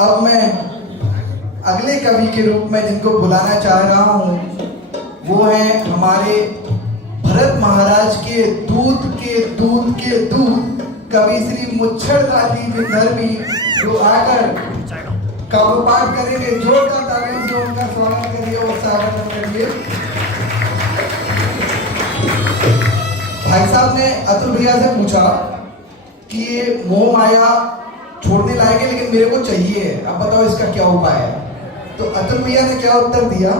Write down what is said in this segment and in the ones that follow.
अब मैं अगले कवि के रूप में जिनको बुलाना चाह रहा हूँ वो हैं हमारे भरत महाराज के दूध के दूध के दूध कवि श्री मुच्छरदास जी विंधर्वी, जो आकर काव्य पाठ करेंगे। जोरदार तालियों से उनका स्वागत करिए और स्वागत करिए। भाई साहब ने अतुल भैया से पूछा कि ये मोह माया छोड़ने लायक है लेकिन मेरे को चाहिए, अब बताओ इसका क्या उपाय है। तो अतुल भैया ने क्या उत्तर दिया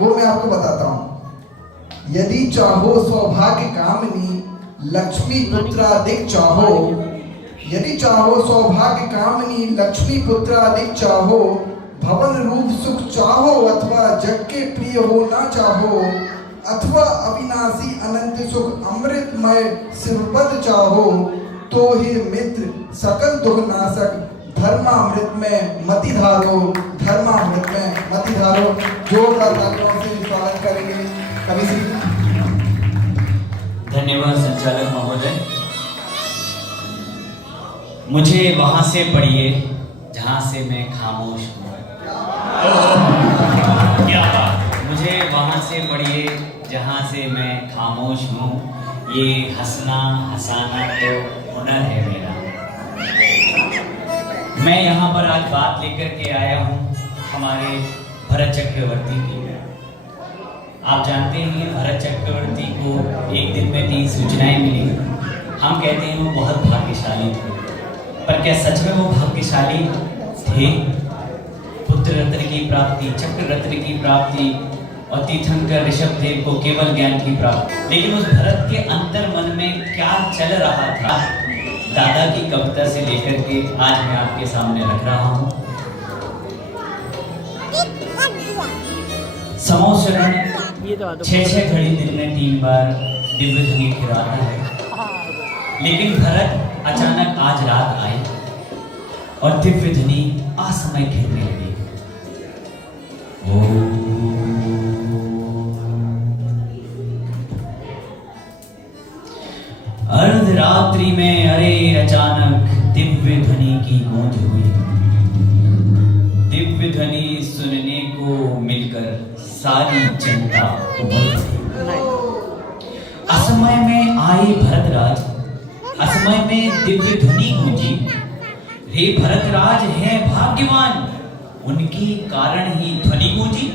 वो मैं आपको बताता हूँ। यदि चाहो सौभाग्य कामनी लक्ष्मी पुत्रादिक चाहो, यदि चाहो सौभाग्य कामनी लक्ष्मी पुत्रादिक चाहो, भवन रूप सुख चाहो अथवा जग के प्रिय हो ना चाहो, अथवा अविनाशी अनंत सुख अमृतमय शिवपद चाहो, तो ही मित्र सकल दुख नाशक धर्मामृत में मति धारो, धर्मामृत में मति धारो। जोरदार तालियों से स्वागत करेंगे कवि श्री। धन्यवाद संचालक महोदय। मुझे वहां से पढ़िए जहां से मैं खामोश हूँ। मुझे वहां से पढ़िए जहां से मैं खामोश हूँ। ये हंसना हंसाना तो हुनर है मेरा। मैं यहाँ पर आज बात लेकर के आया हूँ हमारे भरत चक्रवर्ती की। आप जानते हैं भरत चक्रवर्ती को एक दिन में 3 सूचनाएं मिली। हम कहते हैं वो बहुत भाग्यशाली थे, पर क्या सच में वो भाग्यशाली थे? पुत्र रत्न की प्राप्ति, चक्र रत्न की प्राप्ति और तीर्थंकर ऋषभदेव को केवल ज्ञान की प्राप्ति। लेकिन उस भरत के अंतर मन में क्या चल रहा था, दादा की कविता से लेकर के आज मैं आपके सामने रख रहा हूँ। समोशरण 6-6 घड़ी दिन में 3 बार दिव्य ध्वनि खिलाता है, लेकिन भरत अचानक आज रात आई और दिव्य ध्वनि असमय घिरने लगी। अर्धरात्रि में अरे अचानक दिव्य ध्वनि की गूंज हुई। दिव्य ध्वनि सुनने को मिलकर सारी जनता असमय में आई भरतराज, असमय में दिव्य ध्वनि गूंजी। हे भरतराज है भाग्यवान, उनके कारण ही ध्वनि गूंजी।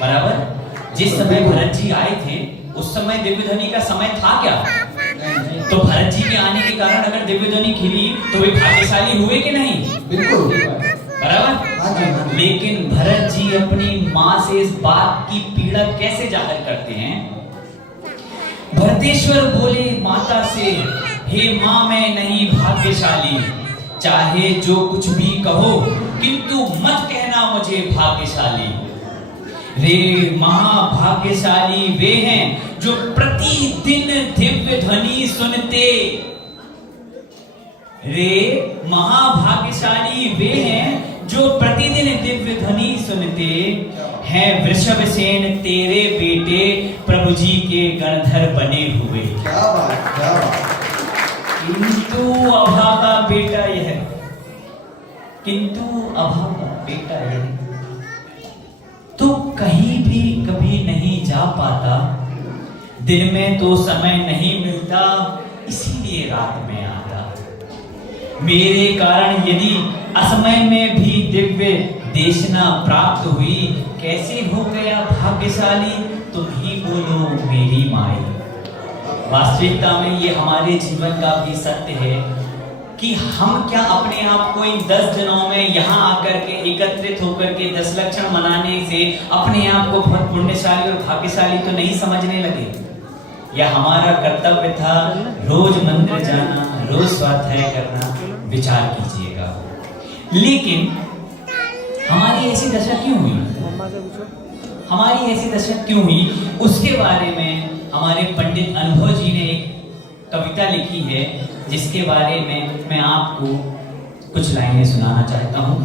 बराबर जिस समय भरत जी आए थे उस समय दिव्य ध्वनि का समय था क्या? तो भरत जी के आने के कारण अगर दिव्य ध्वनि खिली तो वे भाग्यशाली हुए कि नहीं? बिल्कुल बराबर। लेकिन भरत जी अपनी माँ से इस बात की पीड़ा कैसे जाहिर करते हैं? भरतेश्वर बोले माता से, हे माँ मैं नहीं भाग्यशाली, चाहे जो कुछ भी कहो किंतु मत कहना मुझे भाग्यशाली। रे महाभाग्यशाली वे हैं जो प्रतिदिन दिव्य ध्वनि सुनते। रे महाभाग्यशाली वे हैं जो प्रतिदिन दिव्य ध्वनि सुनते हैं। वृषभसेन तेरे बेटे प्रभु जी के गणधर बने हुए। क्या बात, क्या बात। किंतु अभागा बेटा यह, किंतु अभागा बेटा यह तो कहीं भी कभी नहीं जा पाता। दिन में तो समय नहीं मिलता, इसीलिए रात में आता। मेरे कारण यदि असमय में भी दिव्य देशना प्राप्त हुई, कैसे हो गया भाग्यशाली, तुम ही बोलो मेरी माई। वास्तविकता में ये हमारे जीवन का भी सत्य है कि हम क्या अपने आप को इन 10 दिनों में यहाँ आकर के एकत्रित होकर के 10 लक्षण मनाने से अपने आप को बहुत पुण्यशाली और भाग्यशाली तो नहीं समझने लगे? या हमारा कर्तव्य था रोज मंदिर जाना, रोज स्वाध्याय करना? विचार कीजिएगा। लेकिन हमारी ऐसी दशा क्यों हुई? हमारी ऐसी दशा क्यों हुई उसके बारे में हमारे पंडित अनुभव जी ने एक कविता लिखी है, जिसके बारे में मैं आपको कुछ लाइनें सुनाना चाहता हूँ।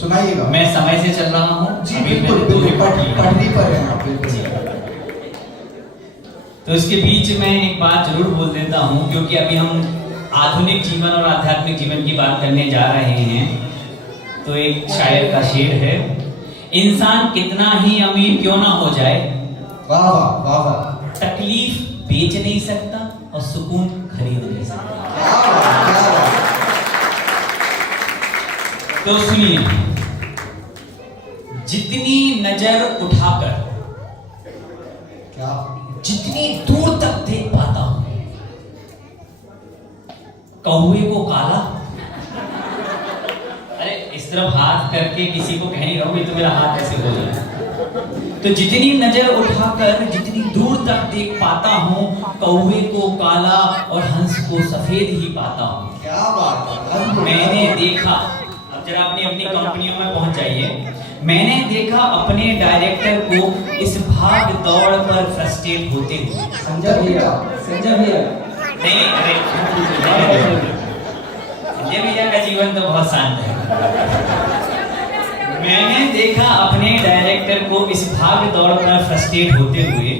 सुनाइएगा। मैं समय से चल रहा हूँ जी, बिल्कुल पढ़नी पर है आप, बिल्कुल। तो इसके बीच में एक बात जरूर बोल देता हूँ, क्योंकि अभी हम आधुनिक जीवन और आध्यात्मिक जीवन की बात करने जा रहे हैं। तो एक शायर का शेर है, इंसान कितना ही अमीर क्यों ना हो जाए, वाह वाह वाह वाह, तकलीफ बेच नहीं सकता और सुकून खरीद नहीं सकता। क्या बात, क्या बात। तो सुनिए, जितनी नजर उठाकर क्या जितनी दूर तक देख पाता हूं, कौवे को काला, अरे इस तरफ हाथ करके किसी को कह नहीं रहा हूं, तो मेरा हाथ ऐसे हो जाए। तो जितनी नजर उठाकर जितनी दूर तक देख पाता हूं, कौवे को काला और हंस को सफेद ही पाता हूं। क्या बात है। मैंने देखा, अब जरा अपनी अपनी कंपनियों में पहुंच जाइए। मैंने देखा अपने डायरेक्टर को इस भाग दौड़ पर फ्रस्ट्रेट होते हुए। संजय भैया, संजय भैया, नहीं, अरे संजय भैया का जीवन तो बहुत शांत है। मैंने देखा अपने डायरेक्टर को इस भाग दौड़ पर फ्रस्ट्रेट होते हुए,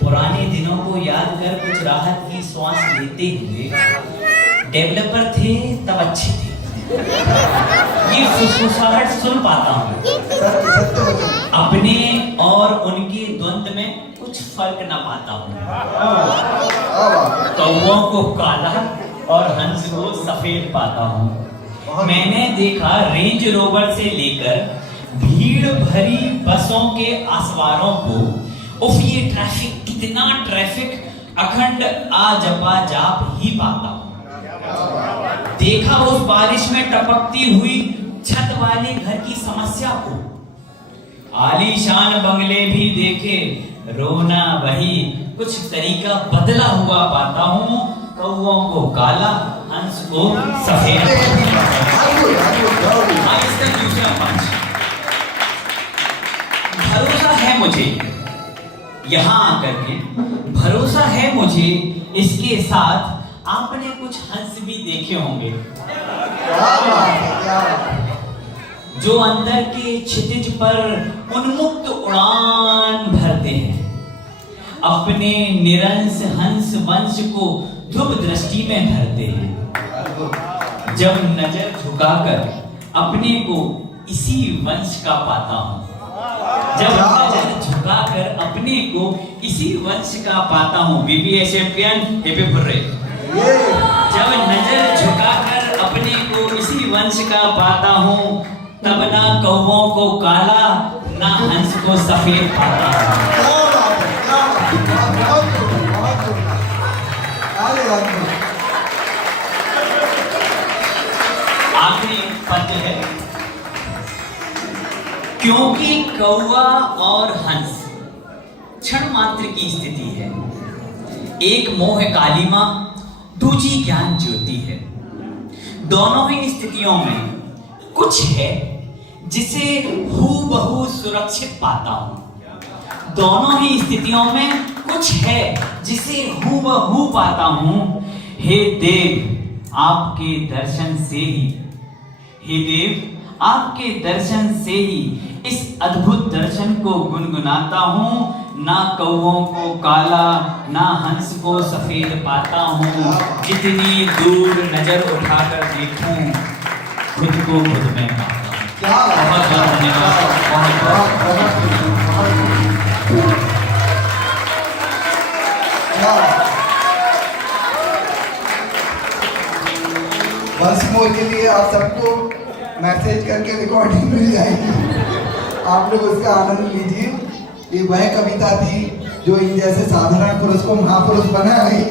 पुराने दिनों को याद कर कुछ राहत की श्वास लेते हुए। डेवलपर थे तब अच्छे थे, ये फुसफुसाहट सुन पाता हूँ। अपने और उनके द्वंद्व में कुछ फर्क ना पाता हूँ। कौवों को काला और हंस को सफेद पाता हूँ। मैंने देखा रेंज रोवर से लेकर भीड़ भरी बसों के आसवारों को, उफ ये ट्रैफिक, कितना ट्रैफिक, अखंड जाप ही पाता हूँ। देखा उस बारिश में टपकती हुई छत वाले घर की समस्या को, आलीशान बंगले भी देखे, रोना वही, कुछ तरीका बदला हुआ पाता हूँ। कौवों को काला, हंस को सफेद। अब इसका दूसरा पंच, भरोसा है मुझे, यहां आकर के भरोसा है मुझे, इसके साथ आपने कुछ हंस भी देखे होंगे, जो अंदर के क्षितिज पर उन्मुक्त उड़ान भरते हैं, अपने निरंस हंस वंश को ध्रुव दृष्टि में धरते हैं। जब नजर झुकाकर अपने को इसी वंश का पाता हूं, जब नजर झुकाकर अपने को इसी वंश का पाता हूं। BBS champion hippie hooray. जब नजर झुकाकर अपने को इसी वंश का पाता हूं, तब ना कौवों को काला, ना हंस को सफेद पाता हूं। आखिरी पद है, क्योंकि कौवा और हंस क्षण मात्र की स्थिति है, एक मोह कालिमा, दूजी ज्ञान ज्योति है। दोनों ही स्थितियों में कुछ है जिसे हूबहू सुरक्षित पाता हूं। दोनों ही स्थितियों में कुछ है जिसे हूबहू पाता हूं। हे देव, आपके दर्शन से ही, हे देव, आपके दर्शन से ही इस अद्भुत दर्शन को गुनगुनाता हूं। ना कौवों को काला, ना हंस को सफेद पाता हूं। जितनी दूर नजर उठाकर देखूं, खुद को खुद में पाता हूं। बहुत बहुत धन्यवाद। वंस मोर के लिए आप सबको मैसेज करके रिकॉर्डिंग मिल जाएगी, आप लोग उसका आनंद लीजिए। ये वह कविता थी जो इन जैसे साधारण पुरुष को महापुरुष बना रही।